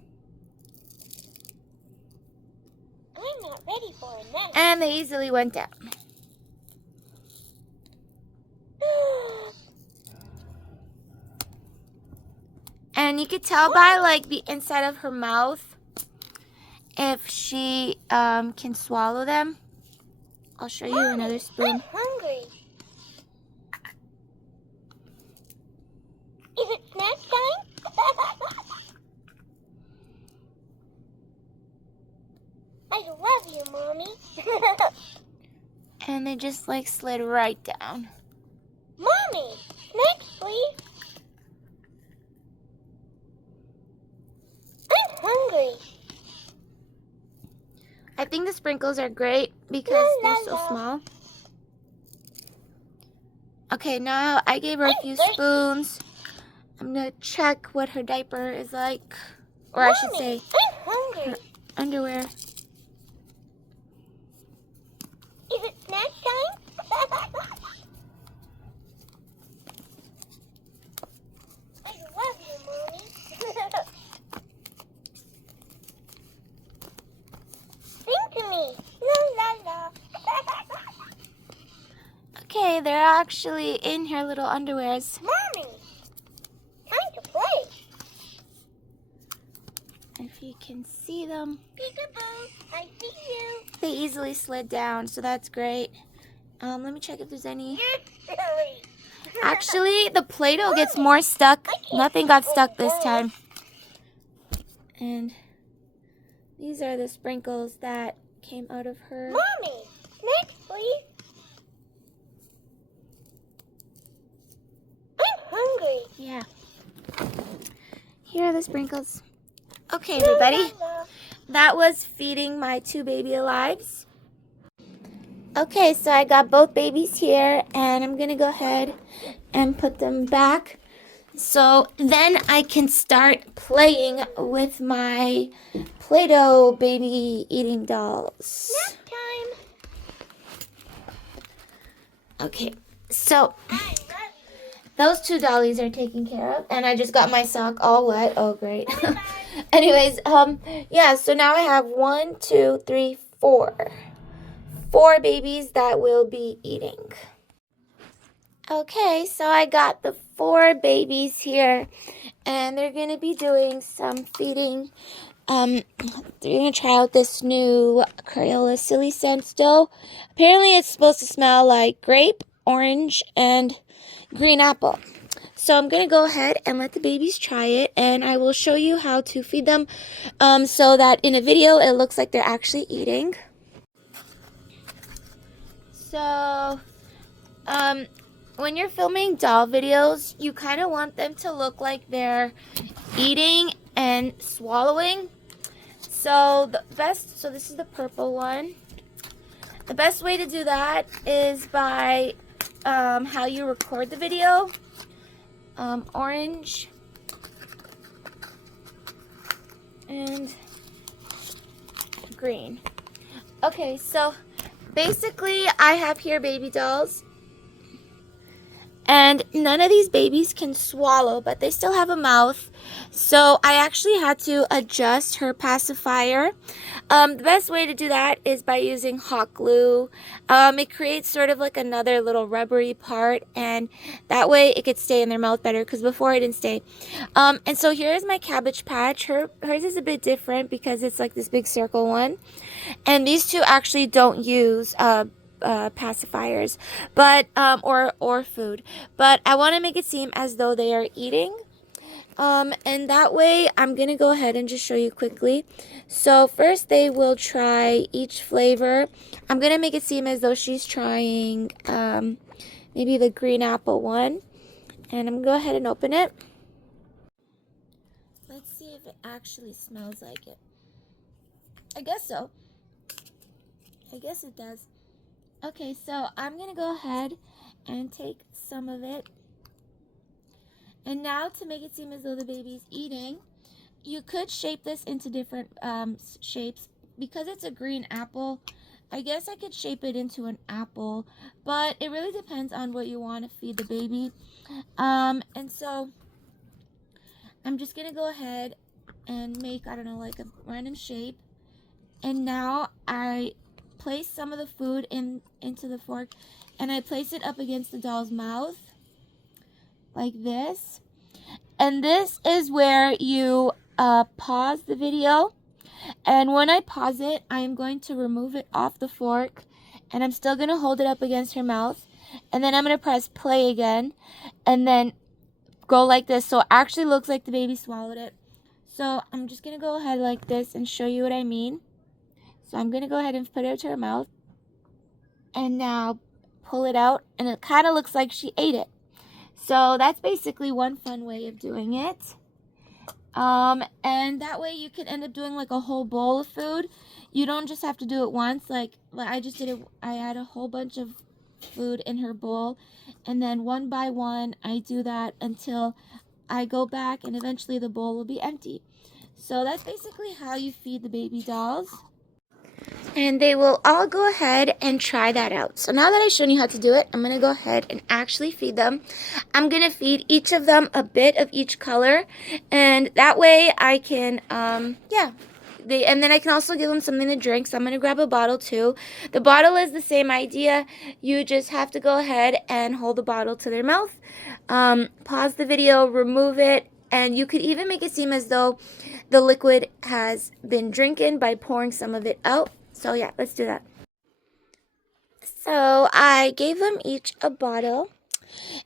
I'm not ready for a nap. And they easily went down. And you could tell by like the inside of her mouth if she can swallow them. I'll show you another spoon. I'm hungry. Is it snack time? I love you, Mommy. And they just like slid right down. Mommy, snacks, please. I'm hungry. I think the sprinkles are great because they're so small. Okay, now I gave her a few spoons. I'm gonna check what her diaper is like. Or I should say, I'm hungry. her underwear. Is it snack time? I love you, Mommy. Sing to me. La la la. Okay, they're actually in her little underwears. Mommy, time to play. If you can see them, Peekaboo, I see you. they easily slid down, so that's great. Let me check if there's any. You're silly. Actually, the Play-Doh gets more stuck. Nothing got stuck this time. And these are the sprinkles that came out of her. Mommy, snacks, please. I'm hungry. Yeah. Here are the sprinkles. Okay, everybody. La, la, la. That was feeding my two baby alives. Okay, so I got both babies here, and I'm going to go ahead and put them back. So then I can start playing with my Play-Doh baby eating dolls. Snack time. Okay, so I love you. those two dollies are taken care of, and I just got my sock all wet. Oh, great. Bye-bye. Anyways, yeah, so now I have 1, 2, 3, 4. 4 babies that will be eating. Okay, so I got the 4 babies here, and they're going to be doing some feeding. They're going to try out this new Crayola Silly Scents dough. Apparently it's supposed to smell like grape, orange, and green apple. So I'm going to go ahead and let the babies try it, and I will show you how to feed them so that in a video it looks like they're actually eating. So, when you're filming doll videos, you kind of want them to look like they're eating and swallowing. So this is the purple one. The best way to do that is by how you record the video. Orange and green. Okay, so basically I have here baby dolls, And none of these babies can swallow, but they still have a mouth. So I actually had to adjust her pacifier. The best way to do that is by using hot glue. It creates sort of like another little rubbery part, and that way it could stay in their mouth better, because before it didn't stay. And so here's my Cabbage Patch. Hers is a bit different because it's like this big circle one. And these two actually don't use pacifiers, but or food, but I want to make it seem as though they are eating, and that way I'm gonna go ahead and just show you quickly. So first they will try each flavor. I'm gonna make it seem as though she's trying maybe the green apple one, and I'm gonna go ahead and open it. Let's see if it actually smells like it. I guess so. I guess it does. Okay, so I'm going to go ahead and take some of it. And now, to make it seem as though the baby's eating, you could shape this into different shapes. Because it's a green apple, I guess I could shape it into an apple. But it really depends on what you want to feed the baby. And so I'm just going to go ahead and make, I don't know, like a random shape. And now I place some of the food into the fork, and I place it up against the doll's mouth like this. And this is where you pause the video, and when I pause it, I am going to remove it off the fork, and I'm still going to hold it up against her mouth, and then I'm going to press play again, and then go like this, so it actually looks like the baby swallowed it. So I'm just going to go ahead like this and show you what I mean. So I'm going to go ahead and put it to her mouth. And now pull it out. And it kind of looks like she ate it. So that's basically one fun way of doing it. And that way you can end up doing like a whole bowl of food. You don't just have to do it once. Like I just did it. I had a whole bunch of food in her bowl. And then one by one, I do that until I go back. And eventually the bowl will be empty. So that's basically how you feed the baby dolls. And they will all go ahead and try that out. So now that I've shown you how to do it, I'm going to go ahead and actually feed them. I'm going to feed each of them a bit of each color. And that way I can, and then I can also give them something to drink. So I'm going to grab a bottle too. The bottle is the same idea. You just have to go ahead and hold the bottle to their mouth. Pause the video, remove it. And you could even make it seem as though the liquid has been drinking by pouring some of it out. So yeah, let's do that. So I gave them each a bottle.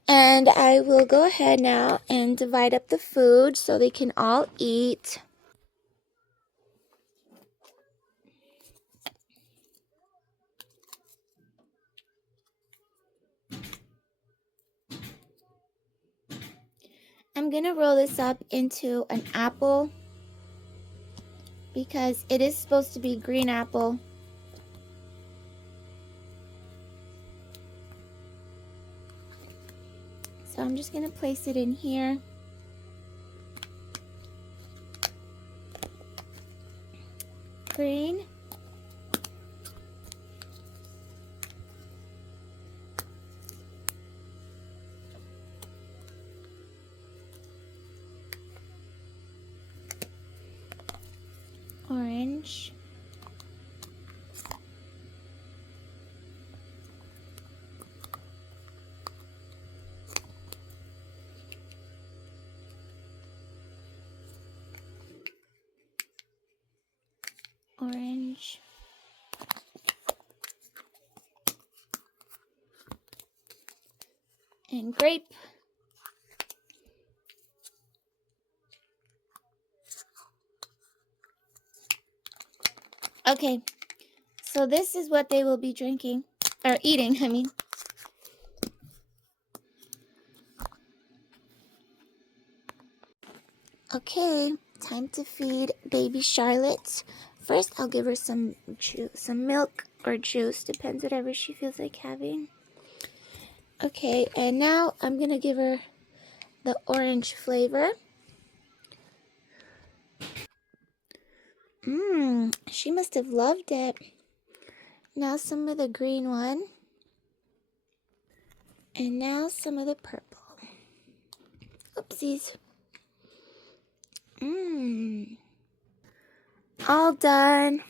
And I will go ahead now and divide up the food so they can all eat. I'm going to roll this up into an apple because it is supposed to be green apple. So I'm just going to place it in here. Green. Orange. Orange. And grape. Okay, so this is what they will be drinking, or eating, I mean. Okay, time to feed baby Charlotte. First, I'll give her some milk or juice, depends whatever she feels like having. Okay, and now I'm gonna give her the orange flavor. She must have loved it. Now some of the green one. And now some of the purple. Oopsies. All done.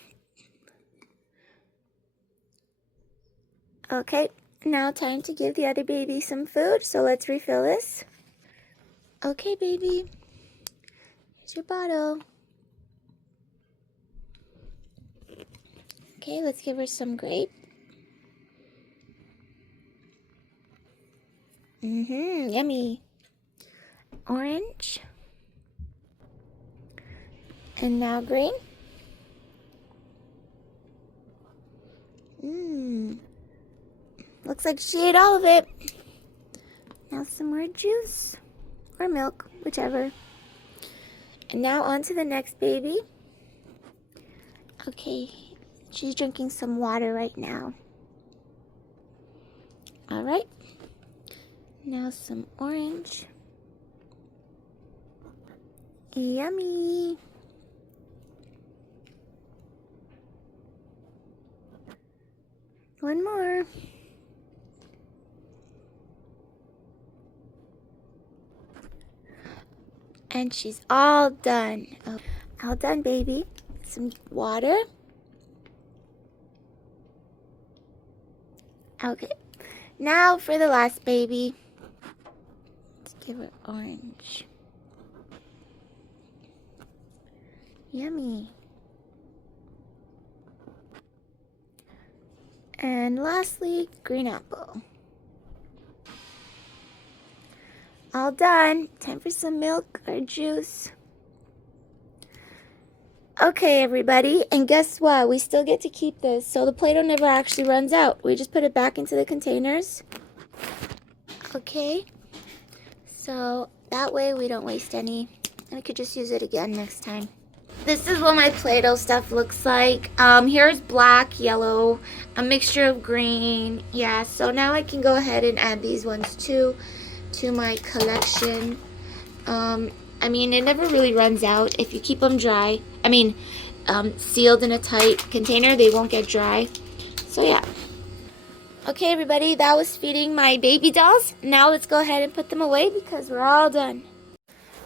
Okay, now time to give the other baby some food. So let's refill this. Okay, baby. Here's your bottle. Okay, let's give her some grape. Yummy. Orange. And now green. Looks like she ate all of it. Now some more juice or milk, whichever. And now on to the next baby. Okay, she's drinking some water right now. All right. Now some orange. Yummy. One more. And she's all done. Oh, all done, baby. Some water. Okay. Now for the last baby. Let's give her orange. Yummy. And lastly, green apple. All done. Time for some milk or juice. Okay, everybody, and guess what? We still get to keep this, so the Play-Doh never actually runs out. We just put it back into the containers. Okay, so that way we don't waste any, and we could just use it again next time. This is what my Play-Doh stuff looks like. Here's black, yellow, a mixture of green. Yeah, so now I can go ahead and add these ones too to my collection. I mean, it never really runs out if you keep them dry. I mean, sealed in a tight container, they won't get dry. So yeah. Okay, everybody, that was feeding my baby dolls. Now let's go ahead and put them away because we're all done.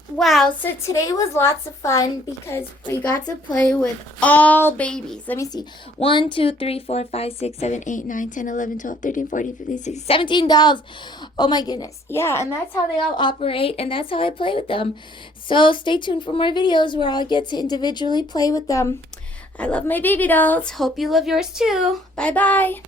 Wow, so today was lots of fun because we got to play with all babies. Let me see. 1, 2, 3, 4, 5, 6, 7, 8, 9, 10, 11, 12, 13, 14, 15, 16, 17 dolls. Oh my goodness. Yeah, and that's how they all operate, and that's how I play with them. So stay tuned for more videos where I'll get to individually play with them. I love my baby dolls. Hope you love yours too. Bye-bye.